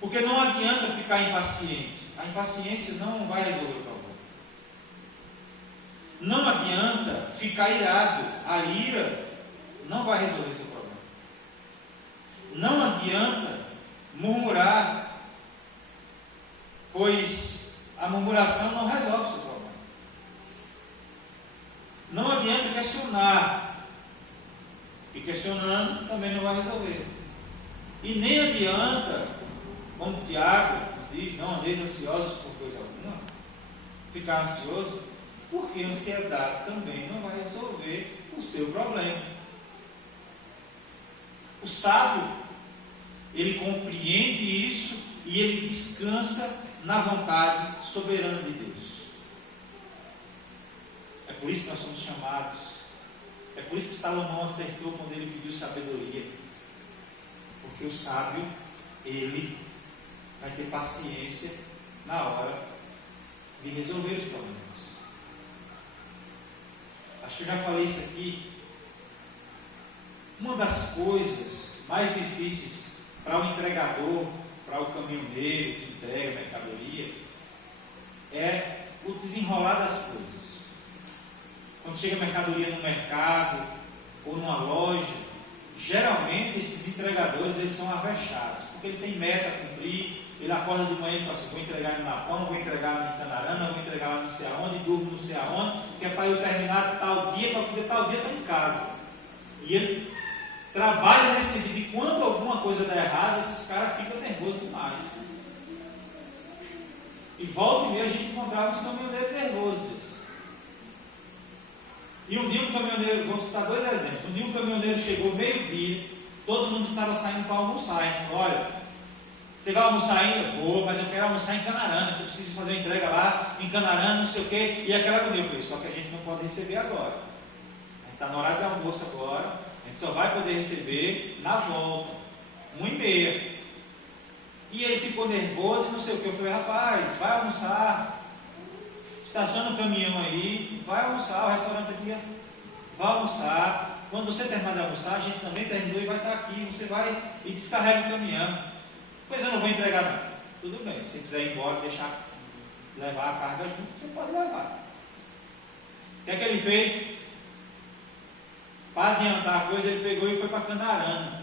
Porque não adianta ficar impaciente. A impaciência não vai resolver o problema. Não adianta ficar irado. A ira não vai resolver seu problema. Não adianta murmurar, pois a murmuração não resolve seu problema. Não adianta questionar, e questionando também não vai resolver. E nem adianta, como Tiago diz, não andeis ansiosos por coisa alguma. Ficar ansioso porque a ansiedade também não vai resolver o seu problema. O sábio, ele compreende isso e ele descansa na vontade soberana de Deus. É por isso que nós somos chamados. É por isso que Salomão acertou quando ele pediu sabedoria. Porque o sábio, ele vai ter paciência na hora de resolver os problemas. Acho que eu já falei isso aqui. Uma das coisas mais difíceis para o entregador, para o caminhoneiro que entrega a mercadoria, é o desenrolar das coisas. Quando chega a mercadoria no mercado ou numa loja, geralmente esses entregadores eles são avechados, porque ele tem meta a cumprir. Ele acorda de manhã e fala assim: vou entregar no Napão, vou entregar no Canarana, vou entregar lá não sei aonde, durmo não sei aonde, que é para eu terminar tal dia, para poder tal dia estar em casa. E ele trabalha nesse sentido, e quando alguma coisa dá errado, esses caras ficam nervosos demais. E volta e meia a gente encontrava uns caminhoneiros nervosos desses. E um dia um caminhoneiro, vamos citar dois exemplos. Um dia um caminhoneiro chegou meio-dia, todo mundo estava saindo para almoçar. Ele falou: olha, você vai almoçar ainda? Vou, mas eu quero almoçar em Canarana, que eu preciso fazer uma entrega lá em Canarana, não sei o quê. E aquela comida, eu falei: só que a gente não pode receber agora. A gente está no horário de almoço agora, a gente só vai poder receber na volta, 1h30. E ele ficou nervoso e não sei o que. Eu falei: rapaz, vai almoçar, estaciona o caminhão aí, vai almoçar, o restaurante aqui, vai almoçar. Quando você terminar de almoçar, a gente também terminou e vai estar aqui, você vai e descarrega o caminhão. Pois eu não vou entregar não. Tudo bem, se você quiser ir embora, levar a carga junto, você pode levar. O que é que ele fez? Para adiantar a coisa, ele pegou e foi para Canarana.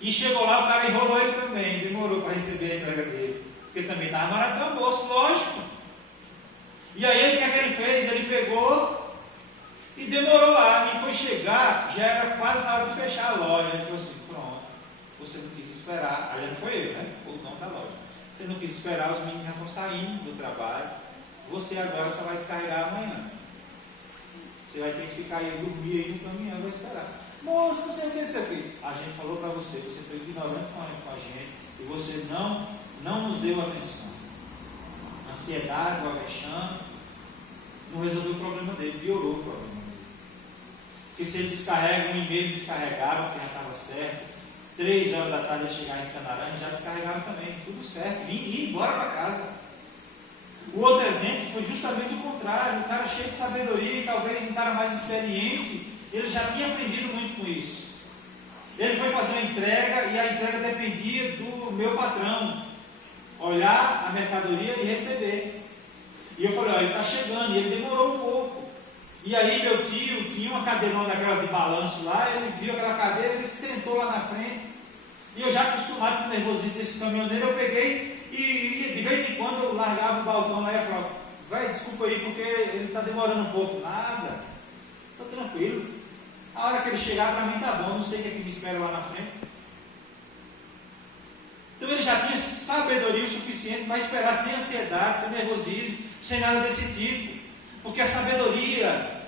E chegou lá, o cara enrolou ele também, demorou para receber a entrega dele. Porque também estava no horário do almoço, lógico. E aí, o que é que ele fez? Ele pegou e demorou lá. E foi chegar, já era quase na hora de fechar a loja. Ele falou assim: pronto, você não quis esperar. Aí não foi ele, né? O dono da loja. Você não quis esperar, os meninos já estão saindo do trabalho. Você agora só vai descarregar amanhã. Você vai ter que ficar aí, dormir aí no caminhão, vai esperar. Moço, não sei o que, não sei o que. A gente falou para você, você foi ignorante com a gente e você não nos deu atenção. Ansiedade, o avexame, não resolveu o problema dele, piorou o problema dele. Porque se ele descarrega, 1h30 descarregava, porque já estava certo. 3 horas da tarde ia chegar em Canarana, já descarregaram também, tudo certo, e ir embora para casa. O outro exemplo foi justamente o contrário. O cara cheio de sabedoria, e talvez um cara mais experiente, ele já tinha aprendido muito com isso. Ele foi fazer uma entrega e a entrega dependia do meu patrão olhar a mercadoria e receber. E eu falei: olha, ele está chegando, e ele demorou um pouco. E aí meu tio tinha uma cadeirona daquelas de balanço lá, ele viu aquela cadeira, ele sentou lá na frente. E eu já acostumado com o nervosismo desse caminhoneiro, eu peguei e de vez em quando eu largava o balcão lá e falava: vai, desculpa aí, porque ele está demorando um pouco. Nada, estou tranquilo. A hora que ele chegar, para mim está bom, não sei o que é que me espera lá na frente. Então ele já tinha sabedoria o suficiente para esperar sem ansiedade, sem nervosismo, sem nada desse tipo. Porque a sabedoria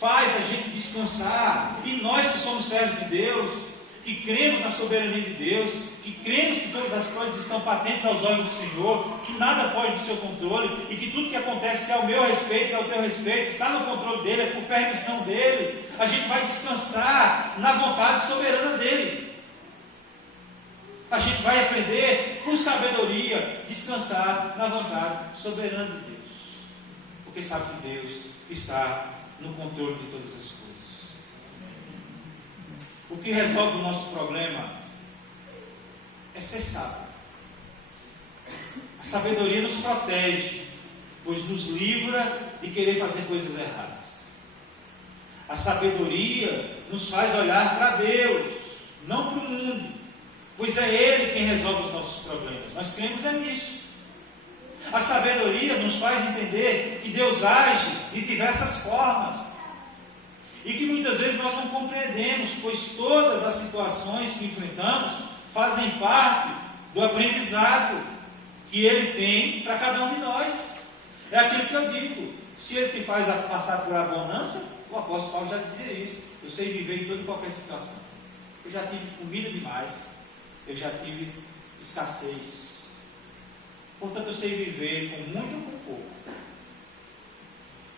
faz a gente descansar. E nós que somos servos de Deus, que cremos na soberania de Deus, que cremos que todas as coisas estão patentes aos olhos do Senhor, que nada foge do seu controle, e que tudo que acontece é ao meu respeito, é ao teu respeito, está no controle dele, é por permissão dele, a gente vai descansar na vontade soberana dele. A gente vai aprender, por sabedoria, descansar na vontade soberana de Deus. Porque sabe que Deus está no controle de todas as coisas. O que resolve o nosso problema é ser sábio. A sabedoria nos protege, pois nos livra de querer fazer coisas erradas. A sabedoria nos faz olhar para Deus, não para o mundo, pois é Ele quem resolve os nossos problemas. Nós cremos nisso. A sabedoria nos faz entender que Deus age de diversas formas e que muitas vezes nós não compreendemos, pois todas as situações que enfrentamos fazem parte do aprendizado que Ele tem para cada um de nós. É aquilo que eu digo: Se Ele te faz passar por abundância, o apóstolo Paulo já dizia isso. Eu sei viver em toda e qualquer situação. Eu já tive comida demais. Eu já tive escassez. Portanto, eu sei viver com muito ou com pouco.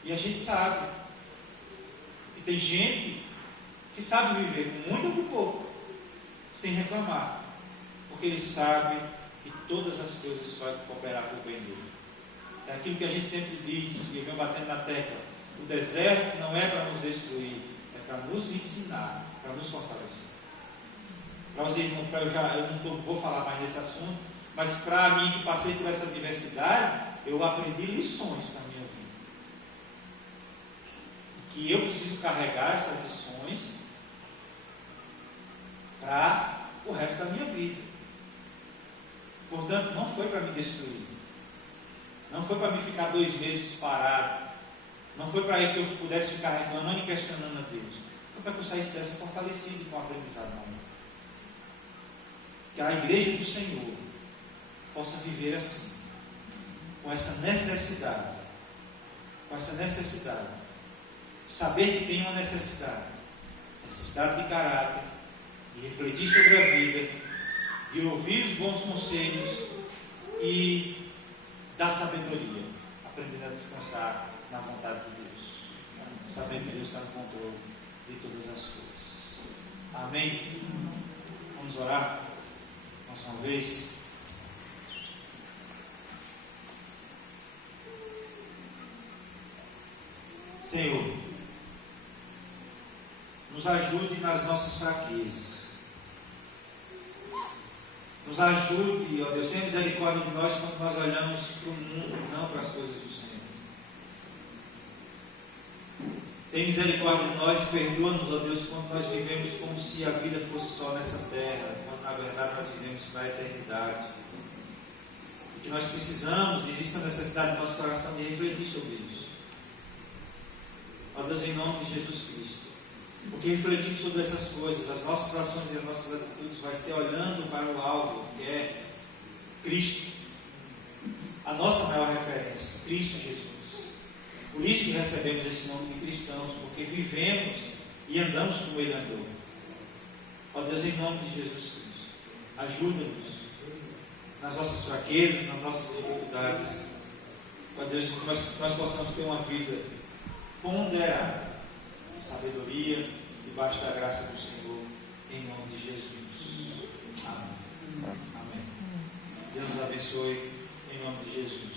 E a gente sabe que tem gente que sabe viver com muito ou com pouco, sem reclamar, porque ele sabe que todas as coisas vão cooperar para o bem dele. É aquilo que a gente sempre diz, e eu venho batendo na tecla: o deserto não é para nos destruir, é para nos ensinar, para nos fortalecer. Para os irmãos, eu não vou falar mais desse assunto, mas para mim que passei por essa adversidade, eu aprendi lições para a minha vida. Que eu preciso carregar essas lições para o resto da minha vida. Portanto, não foi para me destruir. Não foi para me ficar 2 meses parado. Não foi para que eu pudesse ficar reclamando e questionando a Deus. Foi para que eu saísse dessa fortalecido com o aprendizado na vida. Que a igreja do Senhor possa viver assim, com essa necessidade, saber que tem uma necessidade de caráter, de refletir sobre a vida, de ouvir os bons conselhos e da sabedoria, aprendendo a descansar na vontade de Deus, sabendo que Deus está no controle de todas as coisas. Amém? Vamos orar mais uma vez. Senhor, nos ajude nas nossas fraquezas. Nos ajude, ó Deus, tenha misericórdia de nós quando nós olhamos para o mundo, não para as coisas do Senhor. Tenha misericórdia de nós e perdoa-nos, ó Deus, quando nós vivemos como se a vida fosse só nessa terra, quando na verdade nós vivemos para a eternidade. E que nós precisamos, existe a necessidade do nosso coração de refletir sobre isso. Ó Deus, em nome de Jesus Cristo. Porque refletindo sobre essas coisas, as nossas ações e as nossas atitudes vai ser olhando para o alvo, que é Cristo. A nossa maior referência, Cristo Jesus. Por isso que recebemos esse nome de cristãos, porque vivemos e andamos como Ele andou. Ó Deus, em nome de Jesus Cristo, ajuda-nos nas nossas fraquezas, nas nossas dificuldades. Ó Deus, que nós possamos ter uma vida ponderada, de sabedoria, debaixo da graça do Senhor, em nome de Jesus. Amém. Amém. Deus nos abençoe, em nome de Jesus.